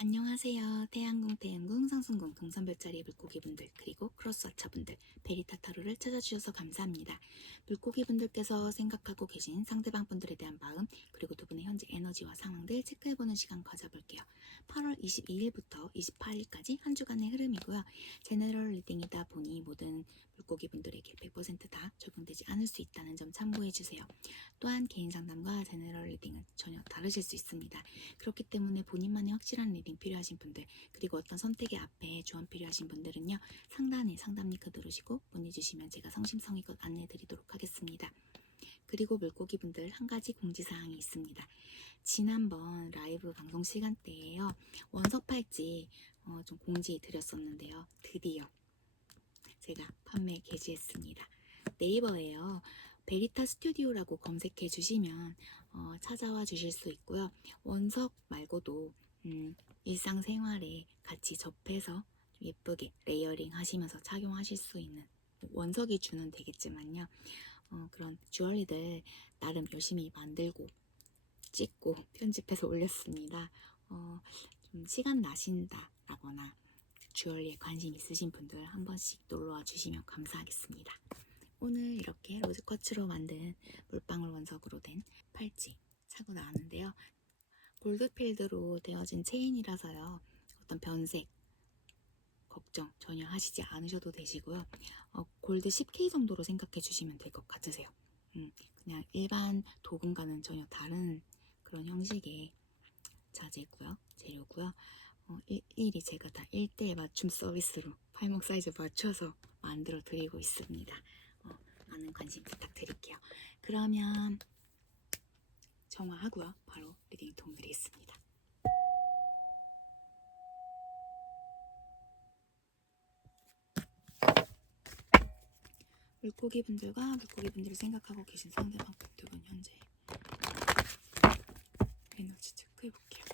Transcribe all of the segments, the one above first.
안녕하세요. 태양궁, 태양궁, 상승궁, 동산별자리 물고기분들 그리고 크로스와차분들 베리타타로를 찾아주셔서 감사합니다. 물고기분들께서 생각하고 계신 상대방 분들에 대한 마음 그리고 두 분의 현재 에너지와 상황들 체크해보는 시간 가져볼게요. 8월 22일부터 28일까지 한 주간의 흐름이고요. 제너럴 리딩이다 보니 모든 물고기 분들에게 100%다 적용되지 않을 수 있다는 점 참고해 주세요. 또한 개인 상담과 제너럴 리딩은 전혀 다르실 수 있습니다. 그렇기 때문에 본인만의 확실한 리딩 필요하신 분들 그리고 어떤 선택의 앞에 조언 필요하신 분들은요 상단에 상담 링크 누르시고 문의 주시면 제가 성심성의껏 안내 드리도록 하겠습니다. 그리고 물고기 분들 한 가지 공지사항이 있습니다. 지난번 라이브 방송 시간대에요 원석 팔찌 어, 좀 공지 드렸었는데요 드디어 제가 판매 개시했습니다. 네이버에요 베리타 스튜디오라고 검색해 주시면 어, 찾아와 주실 수 있고요. 원석 말고도 음, 일상생활에 같이 접해서 좀 예쁘게 레이어링 하시면서 착용하실 수 있는 원석이 주는 되겠지만요. 어, 그런 주얼리들 나름 열심히 만들고 찍고 편집해서 올렸습니다. 어, 좀 시간 나신다라거나 주얼리에 관심 있으신 분들 한 번씩 놀러와 주시면 감사하겠습니다. 오늘 이렇게 로즈쿼츠로 만든 물방울 원석으로 된 팔찌 차고 나왔는데요. 골드필드로 되어진 체인이라서요. 어떤 변색 걱정 전혀 하시지 않으셔도 되시고요. 어, 골드 10K 정도로 생각해 주시면 될 것 같으세요. 음, 그냥 일반 도금과는 전혀 다른 그런 형식의 자재고요. 재료고요. 어, 일 일이 제가 다 1대1 맞춤 서비스로 팔목 사이즈 맞춰서 만들어 드리고 있습니다. 어, 많은 관심 부탁드릴게요. 그러면 정화하고요. 바로 리딩 도움드리겠습니다. 물고기 분들과 물고기 분들을 생각하고 계신 상대방 분들은 현재 에너지 체크해 볼게요.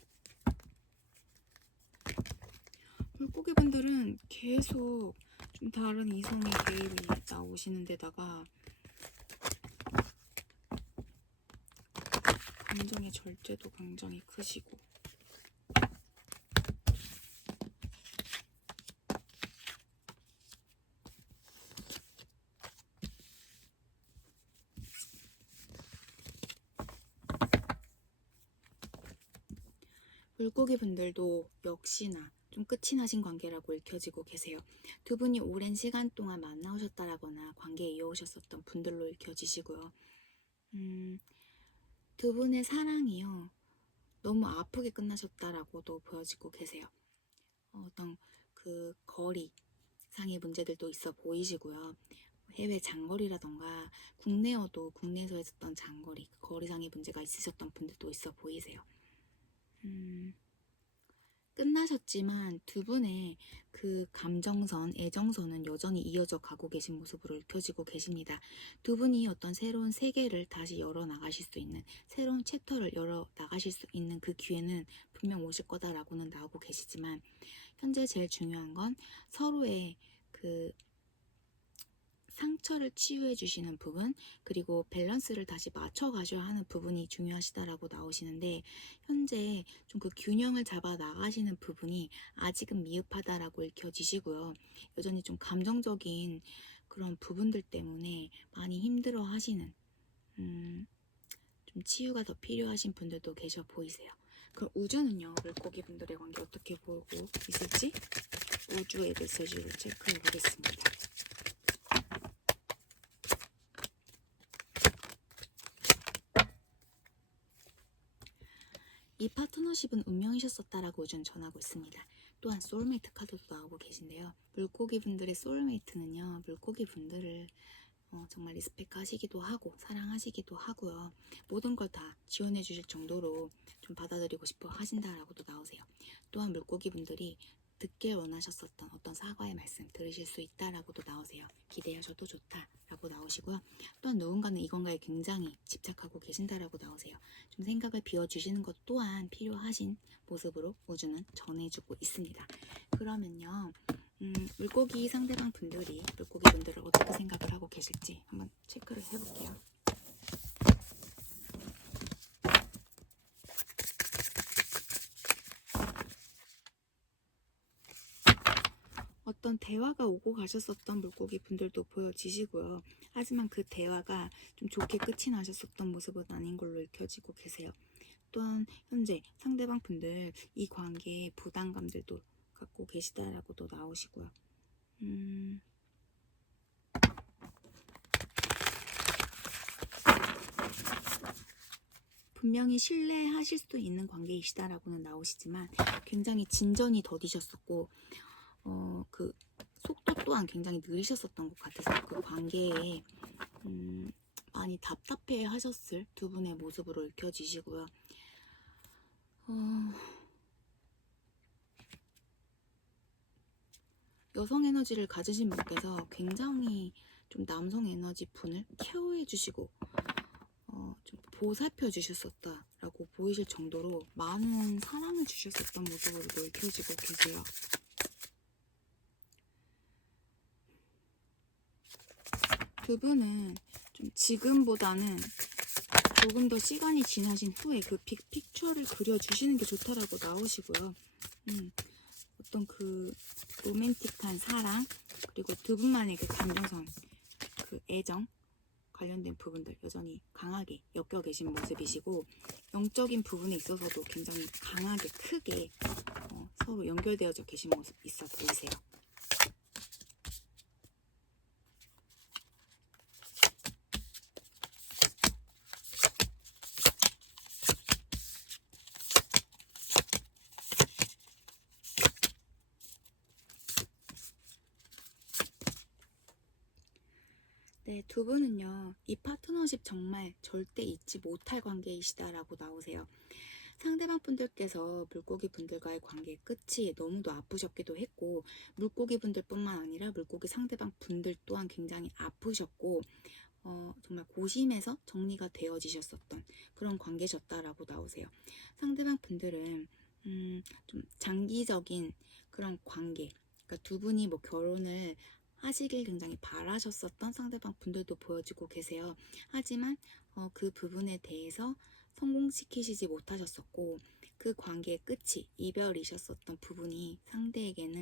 물고기 분들은 계속 좀 다른 이성의 개입이 나오시는 데다가 감정의 절제도 굉장히 크시고. 물고기 분들도 역시나 좀 끝이 나신 관계라고 읽혀지고 계세요. 두 분이 오랜 시간 동안 만나오셨다라거나 관계에 이어오셨었던 분들로 읽혀지시고요. 음, 두 분의 사랑이요. 너무 아프게 끝나셨다라고도 보여지고 계세요. 어, 어떤 그 거리 상의 문제들도 있어 보이시고요. 해외 장거리라던가 국내여도 국내에서 했었던 장거리, 그 거리상의 문제가 있으셨던 분들도 있어 보이세요. 음, 끝나셨지만 두 분의 그 감정선, 애정선은 여전히 이어져 가고 계신 모습으로 읽혀지고 계십니다. 두 분이 어떤 새로운 세계를 다시 열어 나가실 수 있는 새로운 챕터를 열어 나가실 수 있는 그 기회는 분명 오실 거다라고는 나오고 계시지만 현재 제일 중요한 건 서로의 그 상처를 치유해 주시는 부분 그리고 밸런스를 다시 맞춰 가셔야 하는 부분이 중요하시다라고 나오시는데 현재 좀 그 균형을 잡아 나가시는 부분이 아직은 미흡하다라고 읽혀지시고요. 여전히 좀 감정적인 그런 부분들 때문에 많이 힘들어 하시는 음, 좀 치유가 더 필요하신 분들도 계셔 보이세요. 그럼 우주는요, 물고기 분들의 관계 어떻게 보고 있을지 우주의 메시지를 체크해 보겠습니다. 이 파트너십은 운명이셨었다라고 우주는 전하고 있습니다. 또한 소울메이트 카드도 나오고 계신데요. 물고기 분들의 소울메이트는요, 물고기 분들을 어, 정말 리스펙 하시기도 하고, 사랑하시기도 하고요. 모든 걸 다 지원해 주실 정도로 좀 받아들이고 싶어 하신다라고도 나오세요. 또한 물고기 분들이 듣길 원하셨었던 어떤 사과의 말씀 들으실 수 있다라고도 나오세요. 기대하셔도 좋다라고 나오시고요. 또한 누군가는 이건가에 굉장히 집착하고 계신다라고 나오세요. 좀 생각을 비워주시는 것 또한 필요하신 모습으로 우주는 전해주고 있습니다. 그러면요. 음, 물고기 상대방 분들이 물고기 분들을 어떻게 생각을 하고 계실지 한번 체크를 해볼게요. 어떤 대화가 오고 가셨었던 물고기 분들도 보여지시고요. 하지만 그 대화가 좀 좋게 끝이 나셨었던 모습은 아닌 걸로 읽혀지고 계세요. 또한 현재 상대방 분들 이 관계에 부담감들도 갖고 계시다라고도 나오시고요. 음, 분명히 신뢰하실 수도 있는 관계이시다라고는 나오시지만 굉장히 진전이 더디셨었고 어, 그 속도 또한 굉장히 느리셨었던 것 같아서 그 관계에 음, 많이 답답해 하셨을 두 분의 모습으로 읽혀지시고요. 어, 여성 에너지를 가지신 분께서 굉장히 좀 남성 에너지 분을 케어해 주시고 어, 좀 보살펴 주셨었다라고 보이실 정도로 많은 사랑을 주셨었던 모습으로 읽혀지고 계세요. 두 분은 좀 지금보다는 조금 더 시간이 지나신 후에 그 빅픽처를 그려주시는 게 좋다라고 나오시고요. 음, 어떤 그 로맨틱한 사랑 그리고 두 분만의 그 감정선, 그 애정 관련된 부분들 여전히 강하게 엮여 계신 모습이시고 영적인 부분에 있어서도 굉장히 강하게 크게 어, 서로 연결되어져 계신 모습 있어 보이세요. 네, 두 분은요, 이 파트너십 정말 절대 잊지 못할 관계이시다라고 나오세요. 상대방 분들께서 물고기 분들과의 관계의 끝이 너무도 아프셨기도 했고, 물고기 분들뿐만 아니라 물고기 상대방 분들 또한 굉장히 아프셨고, 어, 정말 고심해서 정리가 되어지셨었던 그런 관계셨다라고 나오세요. 상대방 분들은 음, 좀 장기적인 그런 관계, 그러니까 두 분이 뭐 결혼을 하시길 굉장히 바라셨었던 상대방 분들도 보여지고 계세요. 하지만 어, 그 부분에 대해서 성공시키시지 못하셨었고 그 관계의 끝이 이별이셨었던 부분이 상대에게는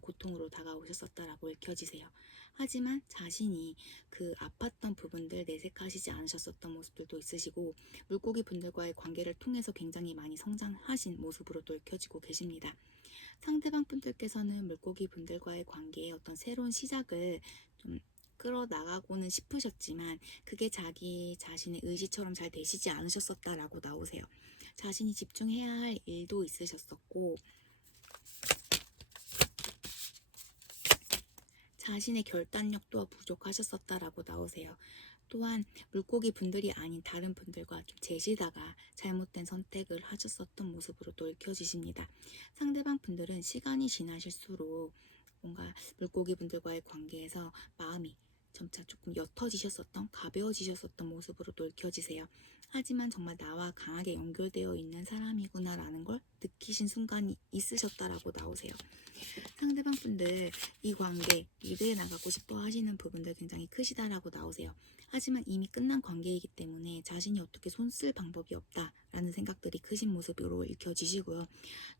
고통으로 다가오셨었다라고 읽혀지세요. 하지만 자신이 그 아팠던 부분들 내색하시지 않으셨었던 모습들도 있으시고 물고기 분들과의 관계를 통해서 굉장히 많이 성장하신 모습으로도 읽혀지고 계십니다. 상대방 분들께서는 물고기 분들과의 관계에 어떤 새로운 시작을 좀 끌어나가고는 싶으셨지만 그게 자기 자신의 의지처럼 잘 되시지 않으셨었다라고 나오세요. 자신이 집중해야 할 일도 있으셨었고 자신의 결단력도 부족하셨었다라고 나오세요. 또한 물고기 분들이 아닌 다른 분들과 좀 재시다가 잘못된 선택을 하셨었던 모습으로도 읽혀지십니다. 상대방 분들은 시간이 지나실수록 뭔가 물고기 분들과의 관계에서 마음이 점차 조금 옅어지셨었던 가벼워지셨었던 모습으로도 읽혀지세요. 하지만 정말 나와 강하게 연결되어 있는 사람이구나라는 걸 느끼신 순간이 있으셨다라고 나오세요. 상대방 분들 이 관계 미래에 나가고 싶어 하시는 부분들 굉장히 크시다라고 나오세요. 하지만 이미 끝난 관계이기 때문에 자신이 어떻게 손 쓸 방법이 없다라는 생각들이 크신 모습으로 읽혀지시고요.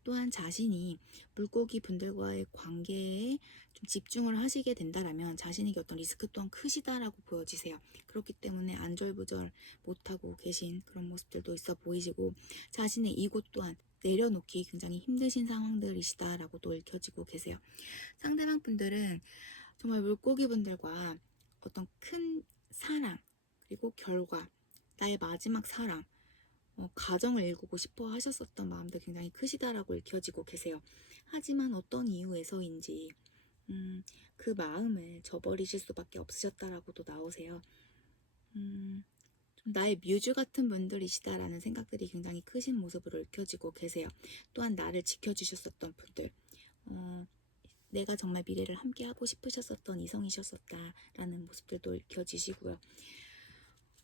또한 자신이 물고기 분들과의 관계에 좀 집중을 하시게 된다라면 자신에게 어떤 리스크 또한 크시다라고 보여지세요. 그렇기 때문에 안절부절 못하고 계신 그런 모습들도 있어 보이시고 자신의 이곳 또한 내려놓기 굉장히 힘드신 상황들이시다라고도 읽혀지고 계세요. 상대방 분들은 정말 물고기 분들과 어떤 큰 사랑 그리고 결과 나의 마지막 사랑 어, 가정을 일구고 싶어 하셨었던 마음도 굉장히 크시다라고 읽혀지고 계세요. 하지만 어떤 이유에서인지 음, 그 마음을 저버리실 수밖에 없으셨다라고도 나오세요. 음, 좀 나의 뮤즈 같은 분들이시다라는 생각들이 굉장히 크신 모습으로 읽혀지고 계세요. 또한 나를 지켜주셨었던 분들, 어, 내가 정말 미래를 함께 하고 싶으셨었던 이성이셨었다라는 모습들도 읽혀지시고요.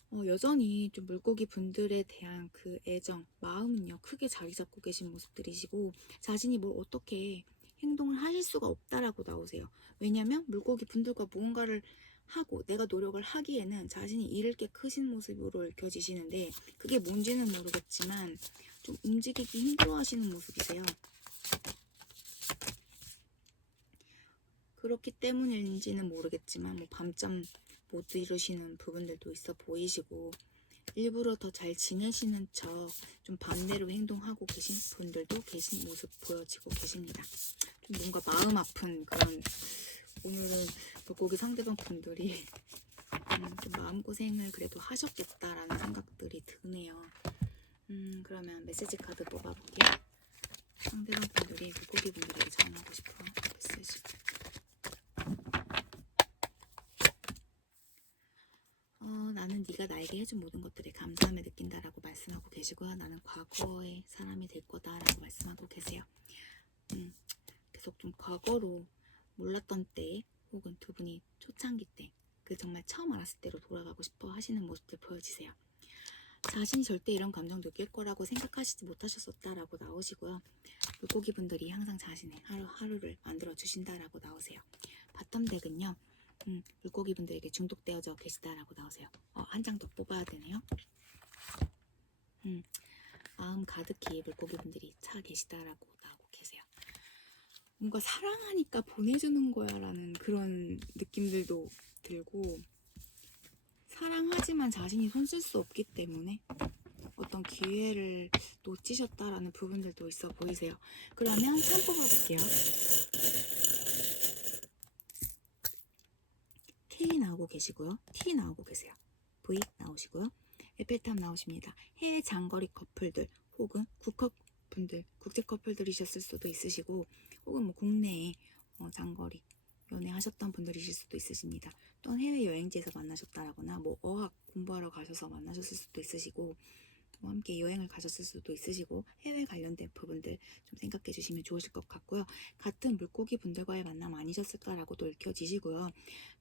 어, 여전히 좀 물고기 분들에 대한 그 애정, 마음은요, 크게 자리 잡고 계신 모습들이시고, 자신이 뭘 어떻게 행동을 하실 수가 없다라고 나오세요. 왜냐면 물고기 분들과 무언가를 하고 내가 노력을 하기에는 자신이 잃을 게 크신 모습으로 읽혀지시는데, 그게 뭔지는 모르겠지만, 좀 움직이기 힘들어 하시는 모습이세요. 그렇기 때문인지는 모르겠지만 뭐 밤잠 못 이루시는 부분들도 있어 보이시고 일부러 더 잘 지내시는 척 좀 반대로 행동하고 계신 분들도 계신 모습 보여지고 계십니다. 좀 뭔가 마음 아픈 그런 오늘은 물고기 상대방 분들이 음, 좀 마음고생을 그래도 하셨겠다라는 생각들이 드네요. 음, 그러면 메시지 카드 뽑아볼게요. 상대방 분들이 물고기 분들에게 전하고 싶어 메시지. 어, 나는 나에게 해준 모든 것들에 감사함을 느낀다라고 말씀하고 계시고요. 나는 과거의 사람이 될 거다라고 말씀하고 계세요. 음, 계속 좀 과거로 몰랐던 때 혹은 두 분이 초창기 때 그 정말 처음 알았을 때로 돌아가고 싶어 하시는 모습들 보여지세요. 자신이 절대 이런 감정 느낄 거라고 생각하시지 못하셨었다라고 나오시고요. 물고기 분들이 항상 자신의 하루하루를 만들어 주신다라고 나오세요. 바텀 덱은요. 음, 물고기 분들에게 중독되어져 계시다라고 나오세요. 어, 한 장 더 뽑아야 되네요. 음, 마음 가득히 물고기 분들이 차 계시다라고 나오고 계세요. 뭔가 사랑하니까 보내주는 거야라는 그런 느낌들도 들고 사랑하지만 자신이 손쓸 수 없기 때문에 어떤 기회를 놓치셨다라는 부분들도 있어 보이세요. 그러면 참 뽑아볼게요. 계시고요. T 나오고 계세요. V 나오시고요. 에펠탑 나오십니다. 해외 장거리 커플들 혹은 국커 분들, 국제 커플들이셨을 수도 있으시고 혹은 뭐 국내에 어, 장거리 연애하셨던 분들이실 수도 있으십니다. 또는 해외 여행지에서 만나셨다라거나 뭐 어학 공부하러 가셔서 만나셨을 수도 있으시고 뭐 함께 여행을 가셨을 수도 있으시고 해외 관련된 부분들 좀 생각해 주시면 좋으실 것 같고요. 같은 물고기 분들과의 만남 아니셨을까라고도 읽혀지시고요.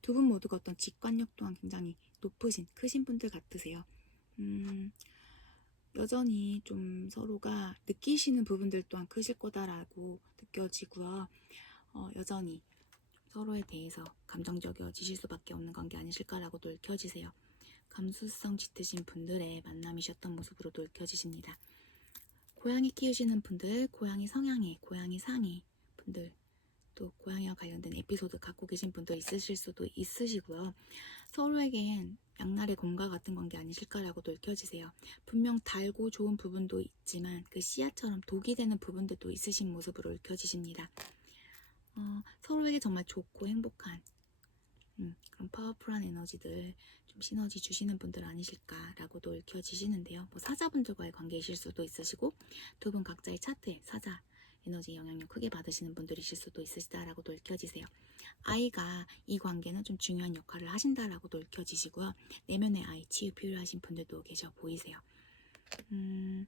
두 분 모두가 어떤 직관력 또한 굉장히 높으신 크신 분들 같으세요. 음, 여전히 좀 서로가 느끼시는 부분들 또한 크실 거다라고 느껴지고요. 어, 여전히 서로에 대해서 감정적이어지실 수밖에 없는 관계 아니실까라고도 읽혀지세요. 감수성 짙으신 분들의 만남이셨던 모습으로도 읽혀지십니다. 고양이 키우시는 분들, 고양이 성향의, 고양이 상의 분들, 또 고양이와 관련된 에피소드 갖고 계신 분들 있으실 수도 있으시고요. 서로에겐 양날의 검과 같은 관계 아니실까라고도 읽혀지세요. 분명 달고 좋은 부분도 있지만 그 씨앗처럼 독이 되는 부분들도 있으신 모습으로 읽혀지십니다. 어, 서로에게 정말 좋고 행복한 음, 그런 파워풀한 에너지들 좀 시너지 주시는 분들 아니실까라고도 읽혀지시는데요. 뭐 사자분들과의 관계이실 수도 있으시고 두 분 각자의 차트에 사자 에너지 영향력 크게 받으시는 분들이실 수도 있으시다라고도 읽혀지세요. 아이가 이 관계는 좀 중요한 역할을 하신다라고도 읽혀지시고요. 내면의 아이 치유 필요하신 분들도 계셔 보이세요. 음,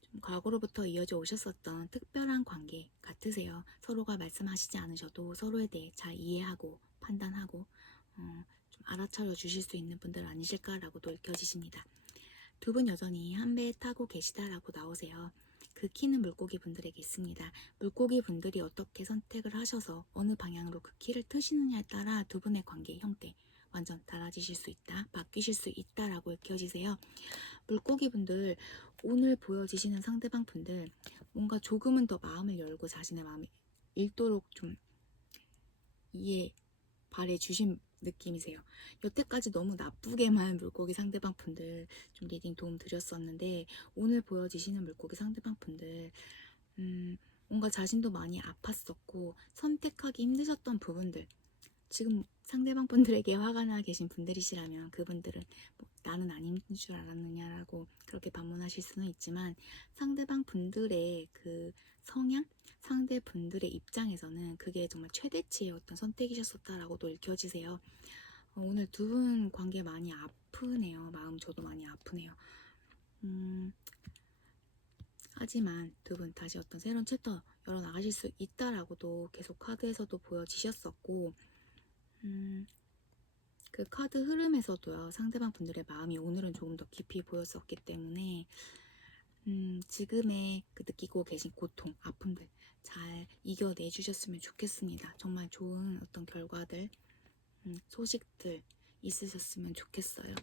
좀 과거로부터 이어져 오셨었던 특별한 관계 같으세요. 서로가 말씀하시지 않으셔도 서로에 대해 잘 이해하고 판단하고 어, 좀 알아차려 주실 수 있는 분들 아니실까라고도 읽혀지십니다. 두 분 여전히 한 배에 타고 계시다라고 나오세요. 그 키는 물고기 분들에게 있습니다. 물고기 분들이 어떻게 선택을 하셔서 어느 방향으로 그 키를 트시느냐에 따라 두 분의 관계 형태 완전 달라지실 수 있다, 바뀌실 수 있다라고 읽혀지세요. 물고기 분들 오늘 보여지시는 상대방 분들 뭔가 조금은 더 마음을 열고 자신의 마음을 읽도록 좀 이해 발해 주신 느낌이세요. 여태까지 너무 나쁘게만 물고기 상대방 분들 좀 리딩 도움 드렸었는데 오늘 보여지시는 물고기 상대방 분들 음, 뭔가 자신도 많이 아팠었고 선택하기 힘드셨던 부분들 지금 상대방 분들에게 화가 나 계신 분들이시라면 그분들은 뭐 나는 안 힘든 줄 알았느냐라고 그렇게 반문하실 수는 있지만 상대방 분들의 그 성향, 상대 분들의 입장에서는 그게 정말 최대치의 어떤 선택이셨었다라고도 읽혀지세요. 어, 오늘 두 분 관계 많이 아프네요. 마음 저도 많이 아프네요. 음, 하지만 두 분 다시 어떤 새로운 챕터 열어 나가실 수 있다라고도 계속 카드에서도 보여지셨었고, 음, 그 카드 흐름에서도요 상대방 분들의 마음이 오늘은 조금 더 깊이 보였었기 때문에 음, 지금의 그 느끼고 계신 고통, 아픔들 잘 이겨내 주셨으면 좋겠습니다. 정말 좋은 어떤 결과들, 음, 소식들 있으셨으면 좋겠어요.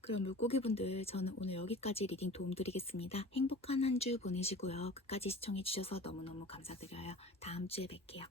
그럼 물고기 분들 저는 오늘 여기까지 리딩 도움 드리겠습니다. 행복한 한 주 보내시고요. 끝까지 시청해 주셔서 너무너무 감사드려요. 다음 주에 뵐게요.